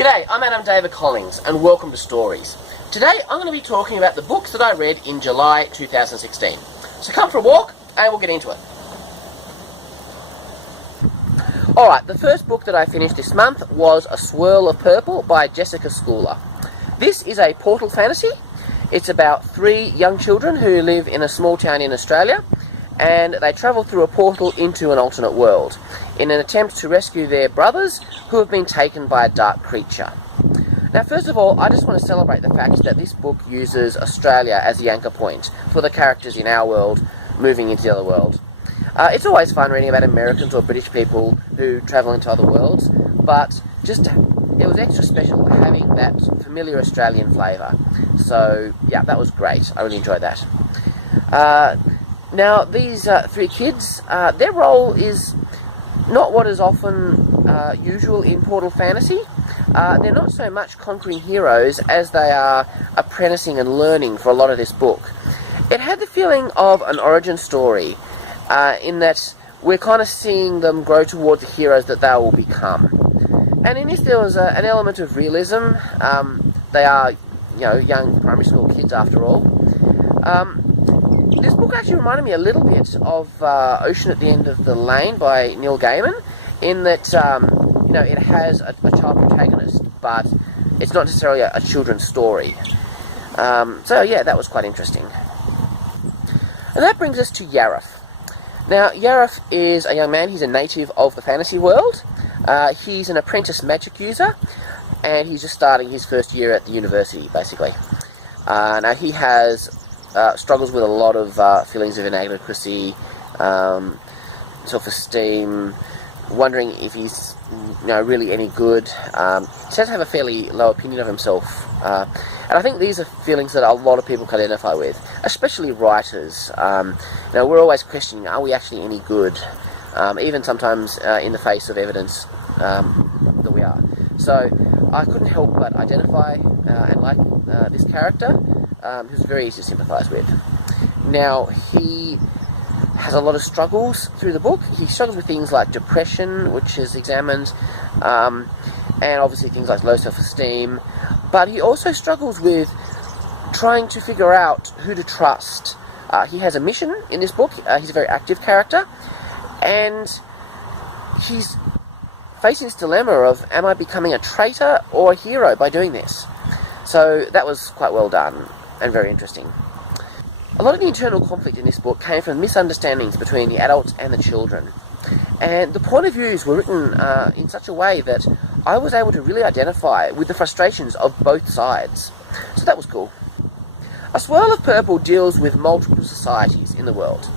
G'day, I'm Adam David Collins and welcome to Stories. Today I'm going to be talking about the books that I read in July 2016. So come for a walk and we'll get into it. Alright, the first book that I finished this month was A Swirl of Purple by Jessica Scoullar. This is a portal fantasy. It's about 3 young children who live in a small town in Australia, and they travel through a portal into an alternate world in an attempt to rescue their brothers who have been taken by a dark creature. Now, first of all, I just want to celebrate the fact that this book uses Australia as the anchor point for the characters in our world moving into the other world. It's always fun reading about Americans or British people who travel into other worlds, but it was extra special having that familiar Australian flavour. So, yeah, that was great. I really enjoyed that. Now, these 3 kids, their role is not what is often usual in portal fantasy. They're not so much conquering heroes as they are apprenticing and learning for a lot of this book. It had the feeling of an origin story, in that we're kind of seeing them grow towards the heroes that they will become. And in this there was an element of realism. They are, young primary school kids after all. This book actually reminded me a little bit of Ocean at the End of the Lane by Neil Gaiman, in that it has a child protagonist, but it's not necessarily a children's story. So yeah, that was quite interesting. And that brings us to Yarif. Now, Yarif is a young man. He's a native of the fantasy world. He's an apprentice magic user, and he's just starting his first year at the university, basically. Now, he has struggles with a lot of feelings of inadequacy, self-esteem, wondering if he's really any good. He tends to have a fairly low opinion of himself, and I think these are feelings that a lot of people can identify with, especially writers. We're always questioning, are we actually any good, even sometimes in the face of evidence that we are. So I couldn't help but identify and like this character, who's very easy to sympathise with. Now, he has a lot of struggles through the book. He struggles with things like depression, which is examined, and obviously things like low self-esteem, but he also struggles with trying to figure out who to trust. He has a mission in this book. He's a very active character, and he's facing this dilemma of, am I becoming a traitor or a hero by doing this? So that was quite well done and very interesting. A lot of the internal conflict in this book came from misunderstandings between the adults and the children. And the point of views were written in such a way that I was able to really identify with the frustrations of both sides. So that was cool. A Swirl of Purple deals with multiple societies in the world.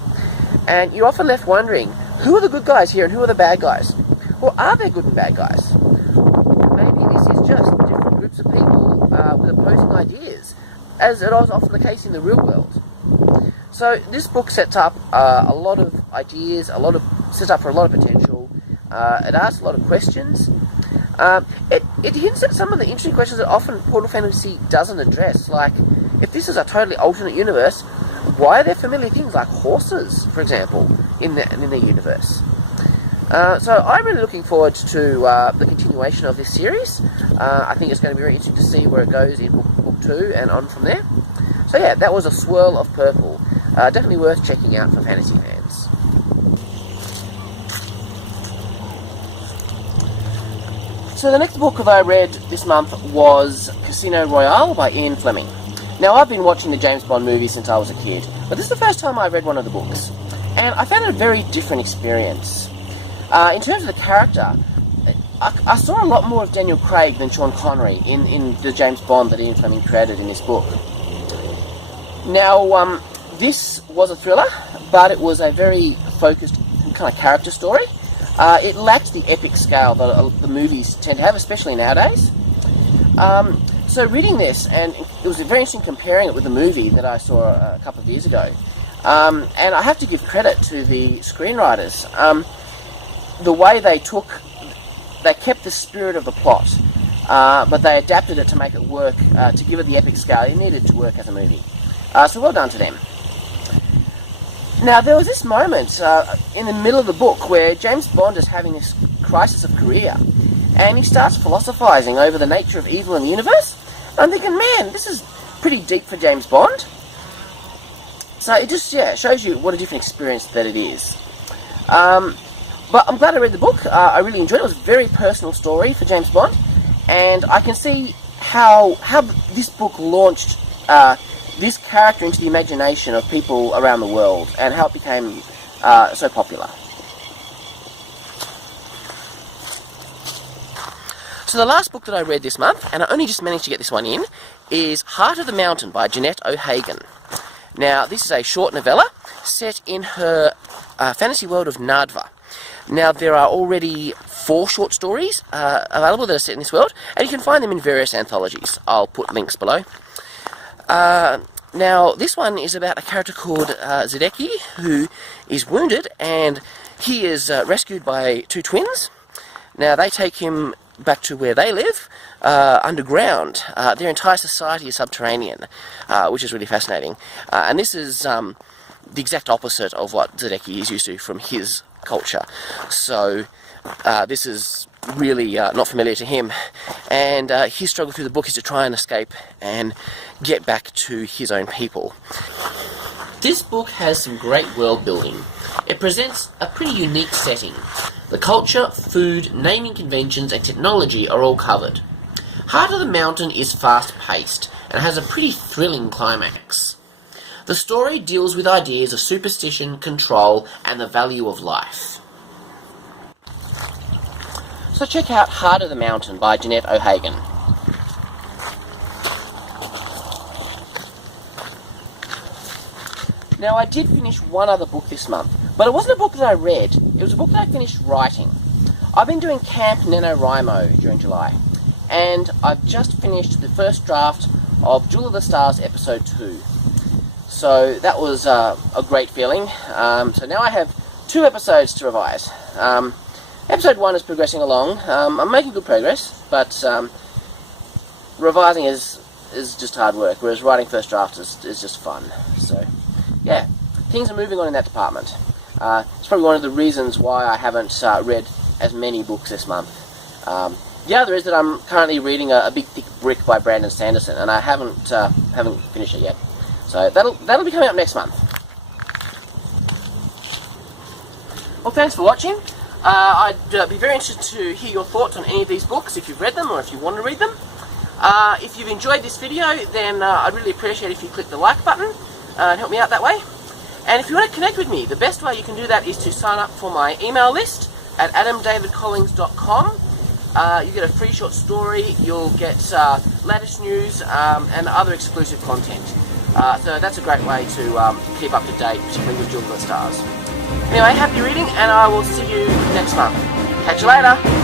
And you're often left wondering, who are the good guys here and who are the bad guys? Or are there good and bad guys? Maybe this is just different groups of people with opposing ideas, as it was often the case in the real world. So this book sets up a lot of ideas, sets up for a lot of potential. It asks a lot of questions. It hints at some of the interesting questions that often portal fantasy doesn't address, like, if this is a totally alternate universe, why are there familiar things like horses, for example, in the universe? So I'm really looking forward to the continuation of this series. I think it's going to be very interesting to see where it goes in book 2 and on from there. So yeah, that was A Swirl of Purple. Definitely worth checking out for fantasy fans. So the next book that I read this month was Casino Royale by Flemming. Now, I've been watching the James Bond movies since I was a kid, but this is the first time I read one of the books, and I found it a very different experience. In terms of the character, I saw a lot more of Daniel Craig than Sean Connery in the James Bond that Ian Flemming created in this book. Now, this was a thriller, but it was a very focused kind of character story. It lacked the epic scale that the movies tend to have, especially nowadays. So reading this, and it was very interesting comparing it with the movie that I saw a couple of years ago. And I have to give credit to the screenwriters. The way they kept the spirit of the plot, but they adapted it to make it work, to give it the epic scale it needed to work as a movie. So well done to them. Now, there was this moment in the middle of the book where James Bond is having this crisis of career, and he starts philosophizing over the nature of evil in the universe. And I'm thinking, man, this is pretty deep for James Bond. So it just, shows you what a different experience that it is. But I'm glad I read the book. I really enjoyed it. It was a very personal story for James Bond, and I can see how this book launched this character into the imagination of people around the world, and how it became so popular. So the last book that I read this month, and I only just managed to get this one in, is Heart of the Mountain by Jeanette O'Hagan. Now, this is a short novella set in her fantasy world of Nardva. Now, there are already 4 short stories available that are set in this world, and you can find them in various anthologies. I'll put links below. Now, this one is about a character called Zedeki, who is wounded, and he is rescued by 2 twins. Now, they take him back to where they live, underground. Their entire society is subterranean, which is really fascinating. And this is the exact opposite of what Zedeki is used to from his culture. So this is really not familiar to him. And his struggle through the book is to try and escape and get back to his own people. This book has some great world building. It presents a pretty unique setting. The culture, food, naming conventions and technology are all covered. Heart of the Mountain is fast-paced and has a pretty thrilling climax. The story deals with ideas of superstition, control and the value of life. So check out Heart of the Mountain by Jeanette O'Hagan. Now, I did finish one other book this month, but it wasn't a book that I read. It was a book that I finished writing. I've been doing Camp NaNoWriMo during July, and I've just finished the first draft of Jewel of the Stars Episode 2. So that was a great feeling. So now I have 2 episodes to revise. Episode 1 is progressing along. I'm making good progress, but revising is just hard work, whereas writing first drafts is just fun. So yeah, things are moving on in that department. It's probably one of the reasons why I haven't read as many books this month. The other is that I'm currently reading a Big Thick Brick by Brandon Sanderson, and I haven't finished it yet. So that'll be coming up next month. Well, thanks for watching. I'd be very interested to hear your thoughts on any of these books, if you've read them or if you want to read them. If you've enjoyed this video, then I'd really appreciate if you click the like button and help me out that way. And if you want to connect with me, the best way you can do that is to sign up for my email list at adamdavidcollins.com. You get a free short story, you'll get latest news and other exclusive content. So that's a great way to keep up to date, particularly with Jewel of the Stars. Anyway, happy reading, and I will see you next month. Catch you later!